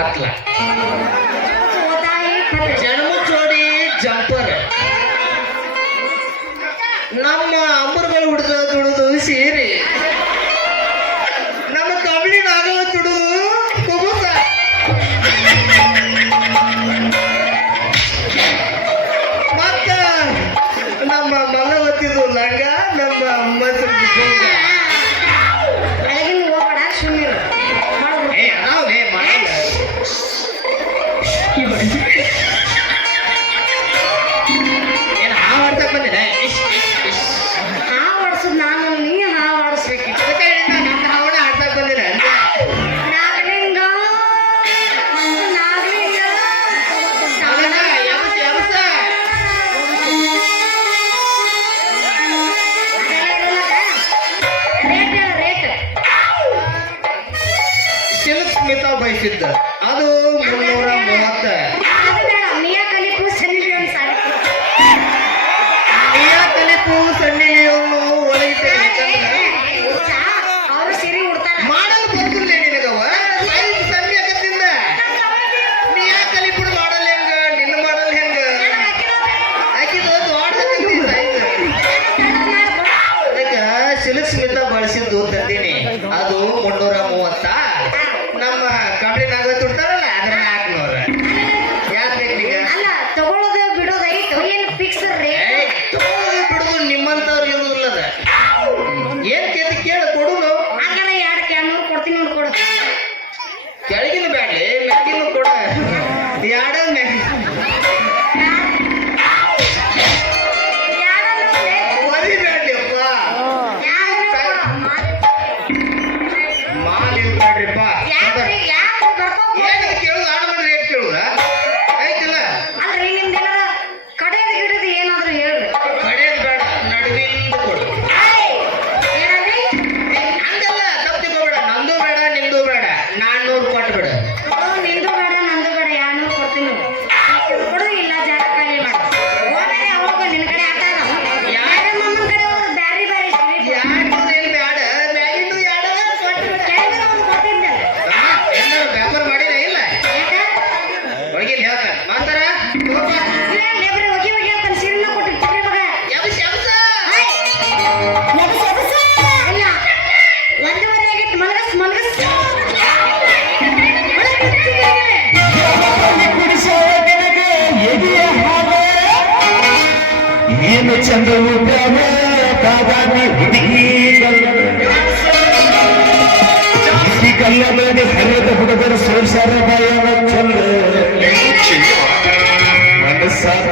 ಬಟ್ಲ ಜನ್ಮ ಜಂಪರ್. ನಮ್ಮ ಅಂಬರ್ಗಳು ಹುಡುಗ ತುಡುದು ಸೀರೆ. ನಮ್ಮ ತಮಿಳಿನ ನಾಗವ ತುಡುದು Look at that. Show. ನೀನು ಚಂದ್ರವು ಕಾದಾಗಿ ಕಲ್ಲ ಮೇಲೆ ಹರಿಯದ ಹುಡುಗರ ಸಂಸಾರ ಭಯವ ಚಂದ್ರ ಮನಸ್ಸಾರ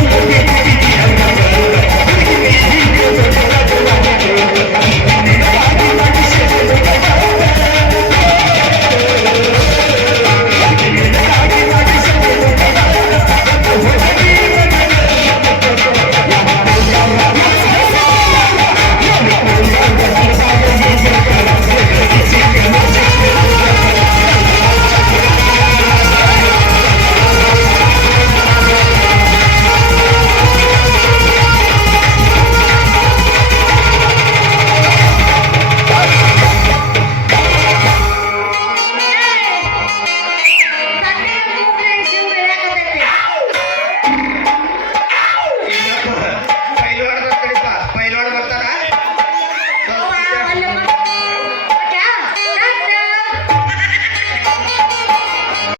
Porque casi